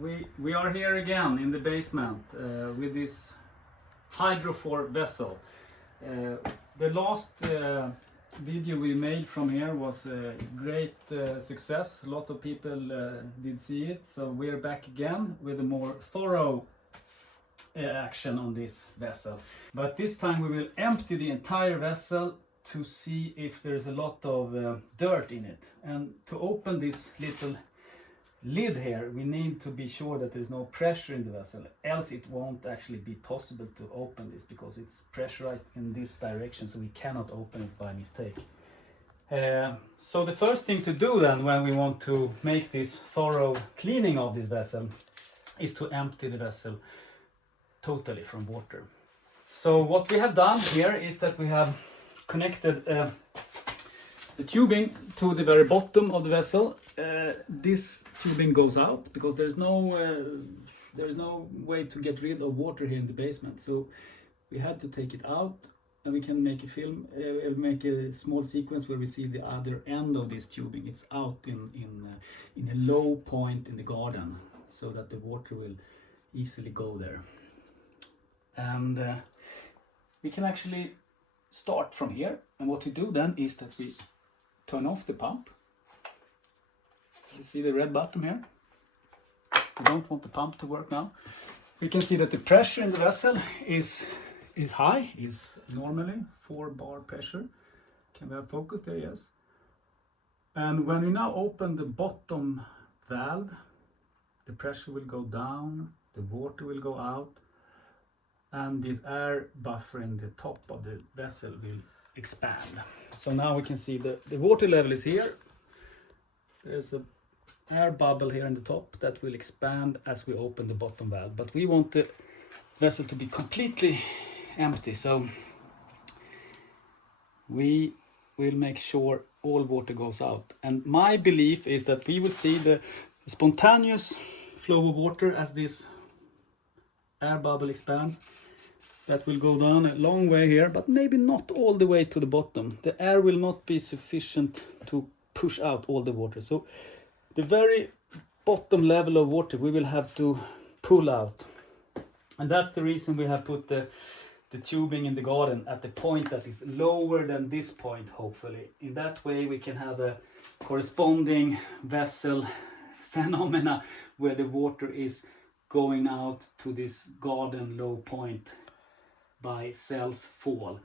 we are here again in the basement with this Hydrofor vessel. The last video we made from here was a great success. A lot of people did see it, so we're back again with a more thorough action on this vessel. But this time we will empty the entire vessel to see if there's a lot of dirt in it. And to open this little lid here, we need to be sure that there's no pressure in the vessel, else it won't actually be possible to open this because it's pressurized in this direction, so we cannot open it by mistake. So the first thing to do then when we want to make this thorough cleaning of this vessel is to empty the vessel totally from water. So what we have done here is that we have connected the tubing to the very bottom of the vessel. This tubing goes out because there's no way to get rid of water here in the basement. So we had to take it out, and we can make a film, make a small sequence where we see the other end of this tubing. It's out in a low point in the garden, so that the water will easily go there. And we can actually start from here. And what we do then is that we turn off the pump. You see the red button here? We don't want the pump to work now. We can see that the pressure in the vessel is high, is normally 4 bar pressure. Can we have focus there? Yes. And when we now open the bottom valve, the pressure will go down, the water will go out, and this air buffer in the top of the vessel will expand. So now we can see the water level is here. There's a air bubble here in the top that will expand as we open the bottom valve, but we want the vessel to be completely empty, so we will make sure all water goes out. And my belief is that we will see the spontaneous flow of water as this air bubble expands. That will go down a long way here, but maybe not all the way to the bottom. The air will not be sufficient to push out all the water. So the very bottom level of water we will have to pull out. And that's the reason we have put the tubing in the garden at the point that is lower than this point, hopefully. In that way we can have a corresponding vessel phenomena where the water is going out to this garden low point by self-fall.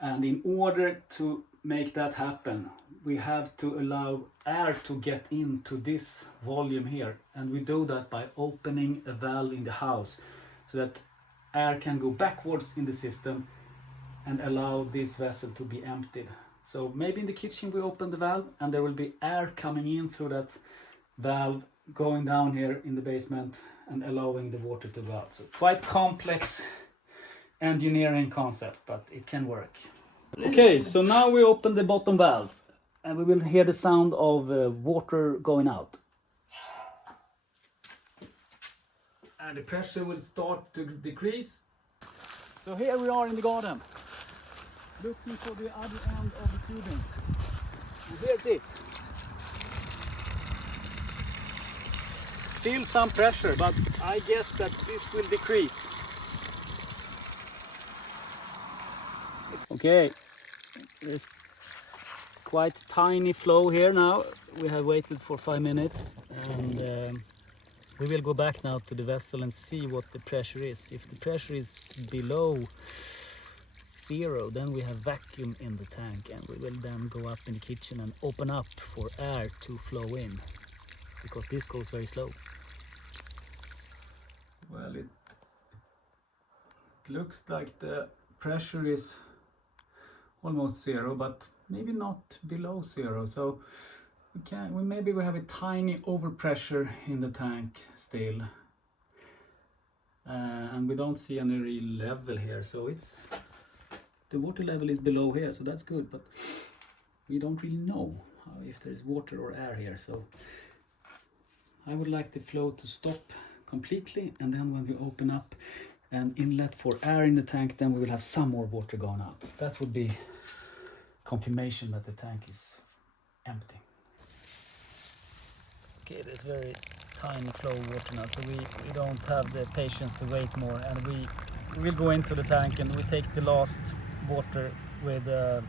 And in order to make that happen, we have to allow air to get into this volume here, and we do that by opening a valve in the house so that air can go backwards in the system and allow this vessel to be emptied. So maybe in the kitchen we open the valve and there will be air coming in through that valve, going down here in the basement and allowing the water to go out. So quite complex engineering concept, but it can work. Okay, so now we open the bottom valve and we will hear the sound of water going out. And the pressure will start to decrease. So here we are in the garden, looking for the other end of the tubing. And here it is. Still some pressure, but I guess that this will decrease. Okay, there's quite tiny flow here now. We have waited for 5 minutes, and we will go back now to the vessel and see what the pressure is. If the pressure is below 0, then we have vacuum in the tank, and we will then go up in the kitchen and open up for air to flow in, because this goes very slow. Well, it looks like the pressure is almost 0, but maybe not below 0. So maybe we have a tiny overpressure in the tank still, and we don't see any real level here. So the water level is below here, so that's good, but we don't really know if there is water or air here. So I would like the flow to stop completely, and then when we open up an inlet for air in the tank, then we will have some more water going out. That would be confirmation that the tank is empty. Okay, there's very tiny flow of water now, so we don't have the patience to wait more, and we will go into the tank and we take the last water with a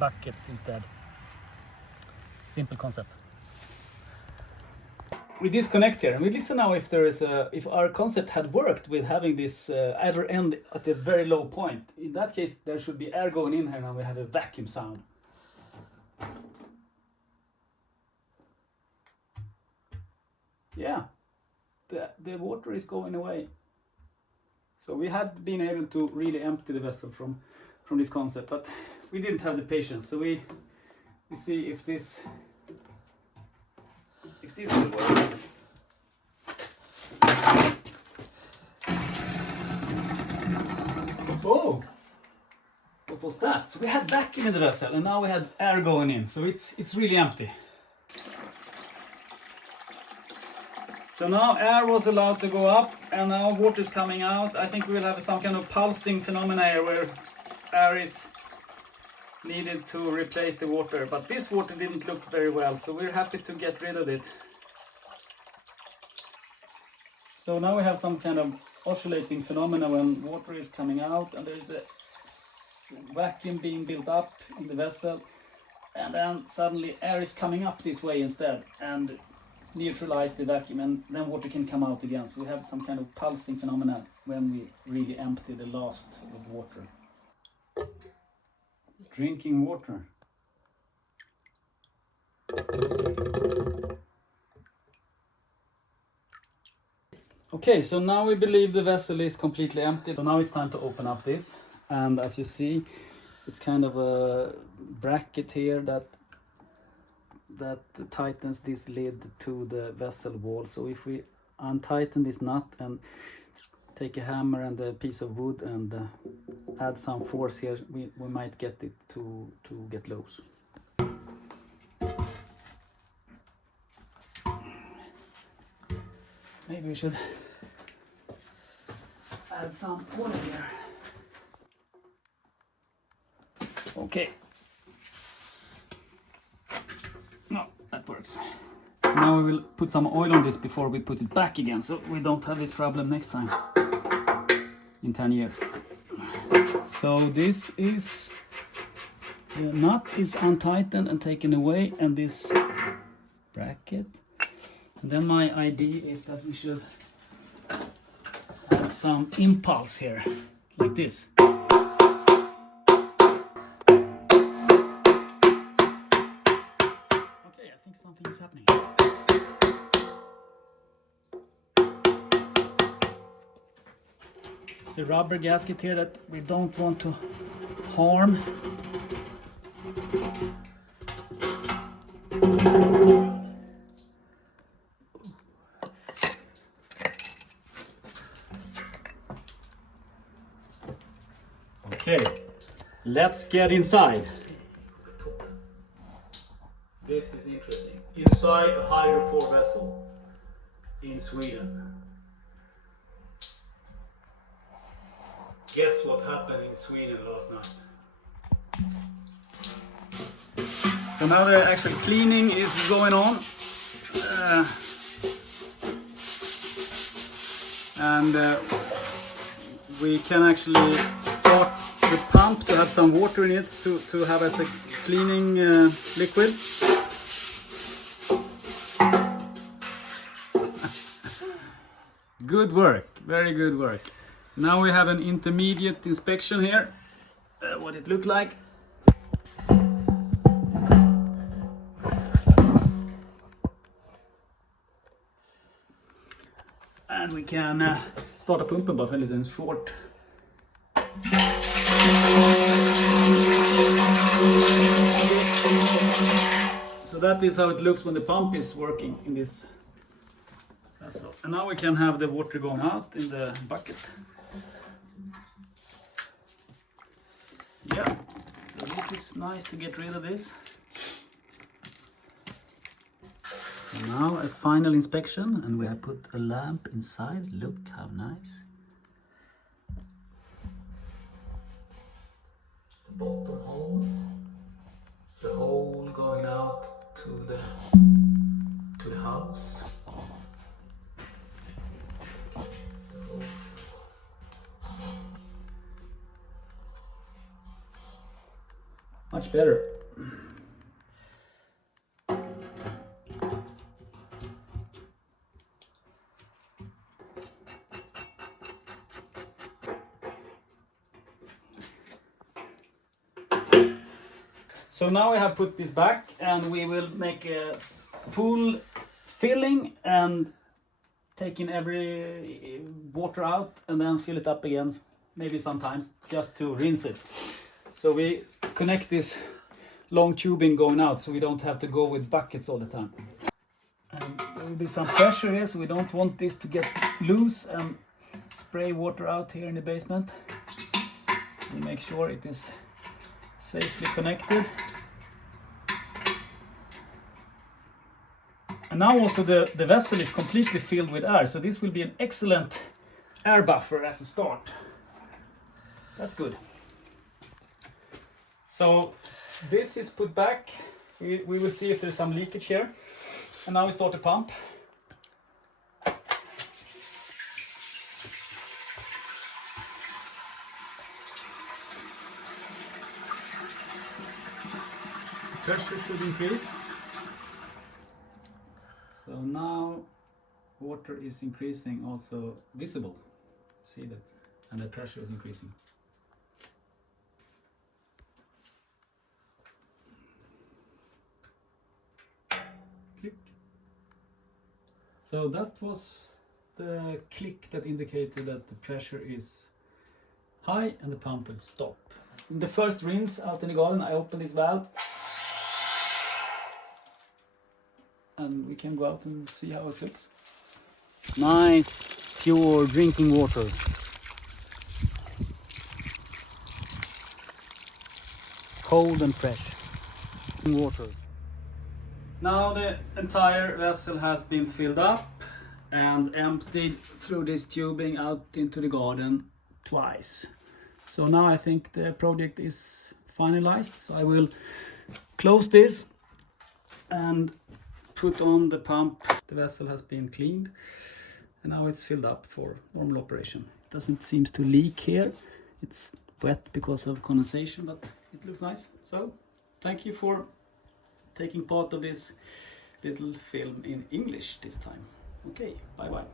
bucket instead. Simple concept. We disconnect here and we listen now if if our concept had worked with having this other end at a very low point. In that case, there should be air going in here, and we have a vacuum sound. Yeah, the water is going away. So we had been able to really empty the vessel from this concept, but we didn't have the patience. So we see if this will work. Oh, what was that? So we had vacuum in the vessel, and now we had air going in. So it's really empty. So now air was allowed to go up, and now water is coming out. I think we will have some kind of pulsing phenomena here where air is needed to replace the water. But this water didn't look very well, so we're happy to get rid of it. So now we have some kind of oscillating phenomena when water is coming out, and there is a vacuum being built up in the vessel, and then suddenly air is coming up this way instead and neutralize the vacuum, and then water can come out again. So we have some kind of pulsing phenomena when we really empty the last of water. Drinking water. Okay, so now we believe the vessel is completely empty. So now it's time to open up this, and as you see, it's kind of a bracket here that tightens this lid to the vessel wall. So if we untighten this nut and take a hammer and a piece of wood and add some force here, we might get it to get loose. Maybe we should add some water here. Okay. No, that works. Now we will put some oil on this before we put it back again, so we don't have this problem next time in 10 years. So this is, the nut is untightened and taken away, and this bracket. And then my idea is that we should add some impulse here, like this. Something is happening. It's a rubber gasket here that we don't want to harm. Okay, let's get inside. This is interesting. Inside a Hydrofor vessel in Sweden. Guess what happened in Sweden last night? So now the actual cleaning is going on. We can actually start the pump to have some water in it to have as a cleaning liquid. Good work, very good work. Now we have an intermediate inspection here, what it looked like. And we can starta pumpen bara för en liten short. So that is how it looks when the pump is working in this vessel. And now we can have the water going out in the bucket. Yeah, so this is nice to get rid of this. So now a final inspection, and we have put a lamp inside. Look how nice. Bottom hole, the hole going out to the house. Much better. So now I have put this back and we will make a full filling and take in every water out and then fill it up again, maybe sometimes just to rinse it. So we connect this long tubing going out so we don't have to go with buckets all the time. And there will be some pressure here, so we don't want this to get loose and spray water out here in the basement. We make sure it is safely connected. And now also the vessel is completely filled with air, so this will be an excellent air buffer as a start. That's good. So this is put back. We will see if there's some leakage here. And now we start the pump. Pressure should increase. So now water is increasing, also visible. See that? And the pressure is increasing. Click. So that was the click that indicated that the pressure is high and the pump will stop. In the first rinse out in the garden, I open this valve. And we can go out and see how it looks. Nice, pure drinking water. Cold and fresh water. Now the entire vessel has been filled up and emptied through this tubing out into the garden twice. So now I think the project is finalized. So I will close this and put on the pump. The vessel has been cleaned and now it's filled up for normal operation. It doesn't seem to leak here. It's wet because of condensation, but it looks nice. So thank you for taking part of this little film in English this time. Okay, bye bye.